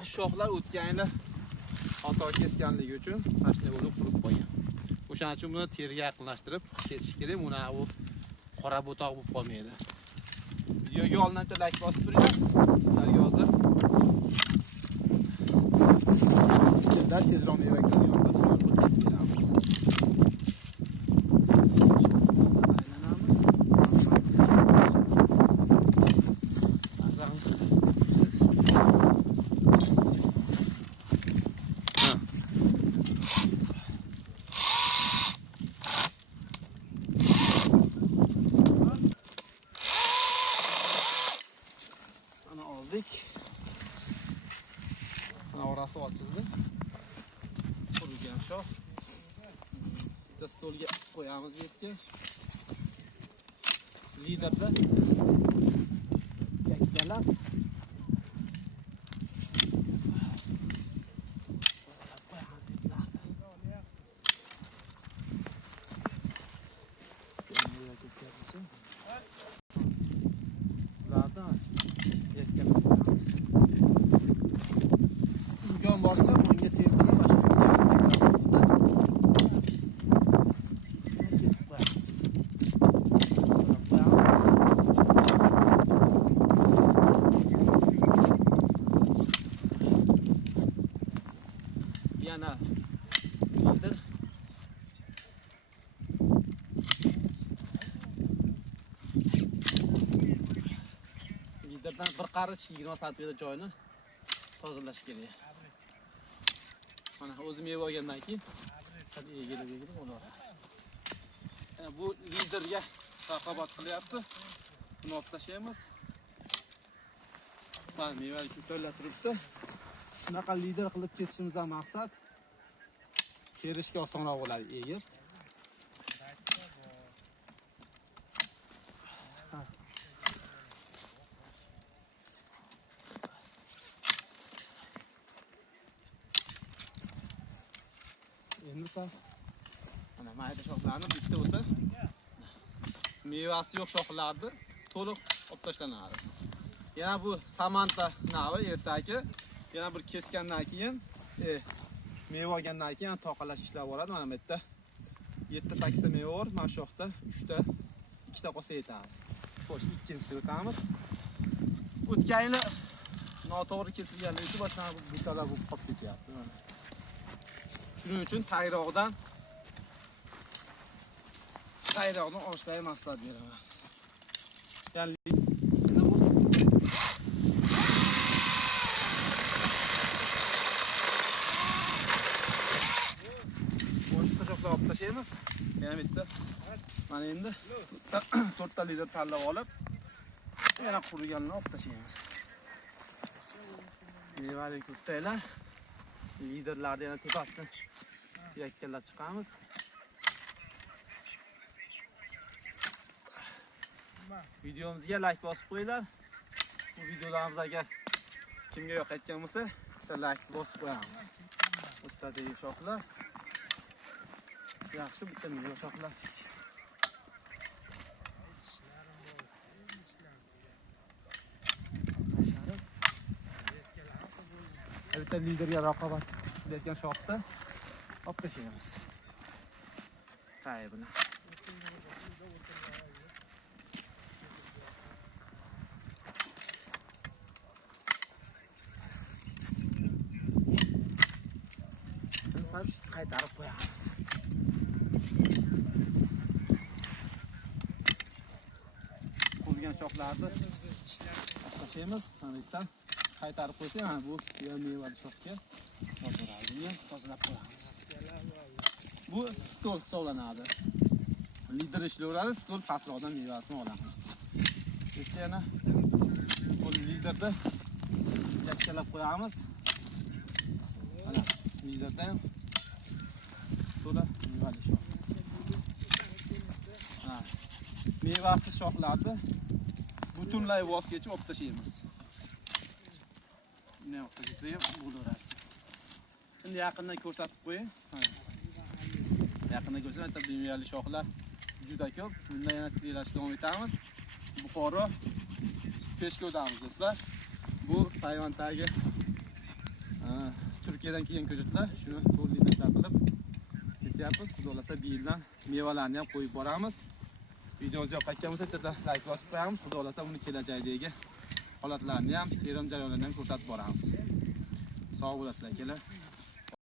Mana shoxlar o'tgan yili xato kesganligi uchun mana shunday bo'lib qurib qo'ygan. O'shaning uchun buni teriga yaqinlashtirib kesish kerak. Buni bu qora bo'toq bo'lib qolmaydi. Videoga oldincha like bosib turinglar. Sizlarga hozir tezroq meva kelgan orasi ochildi. Qurigan shox. Bitta stolga qo'yamiz bu yerga. Liderda yakkalab yana lider liderdan bir qarich 20 santimetr joyini tozalash kerak. Mana o'zim yeb olgandan keyin hadi egilib olaveramiz. Bu liderga raqobat qilyapti. Buni olib tashlaymiz. Mana mevali ko'tarib turibdi. Shunaqa lider qilib kesishimizdan maqsad terishga osonroq bo'ladi egib. Endi mana mayda shoxlarni bitta bo'lsa, mevasi yo'q shoxlarni to'liq olib tashlanadi. Yana bu samanta navi ertagi yana bir kesgandan keyin meva olgandan keyin toqalash ishlab boradi. Mana bu yerda 7-8 ta meva bor, mana shu yoqda 3 ta, 2 ta qolsa yetadi. Xo'sh, ikkinchisi o'tamiz. O'tgan yili noto'g'ri kesilganligi uchun boshqa butalar bo'lib qolib ketyapti. Shuning uchun tayroqdan olishga maslahat beraman. Ya'ni olib tashlaymiz. Yana bitta. Mana endi 4 ta lider tanlab olib, yana quriganini olib tashlaymiz. Mevali kurtaylar liderlarni yana tepasidan yakkallab chiqamiz. Videomizga like bosib qo'yinglar. Bu videolarimiz agar kimga yoqayotgan bo'lsa, bitta like bosib qo'yamiz. O'tadagi shoxlar yaxshi bitta meva shoxlar. Bitta liderga raqobat qilayotgan shoxda olib tashlaymiz. Tay buni. Qaytarib qo'yamiz. Qolgan shoxlarni tashlaymiz. Mana bitta qaytarib qo'ysak, mana bu mevali shoxga tozalab qo'yamiz. Bu stol hisoblanadi. Lider ishlayveradi, stol pastroqdan mevasini olamiz. Endi yana bu liderda yakkalab qo'yamiz. Mana liderda to'la mevali shox. Mevasiz shoxlarni butunlay voz kechib olib tashlaymiz. Bunday olib tashlasak ham bo'laveradi. Endi yaqindan ko'rsatib qo'ying. Yaqindan ko'rsatib, mevali shoxlar juda ko'p. Bundan yana sirlashga davom etamiz. Buxoro Peshkodamiz do'stlar. Bu Tayvandagi Turkiyadan kelgan ko'chatlar, shuni to'rlikdan qilib kesyapmiz. Xudo xolasa bu yildan mevalarni ham qo'yib boramiz. Videomiz yoqqan bo'lsa, bitta like bosib qo'yamiz. Xudo xolasa uni kelajakdagi holatlarni ham, terim jarayonlarini ham ko'rsatib boramiz. Sog' bo'lasizlar, akalar.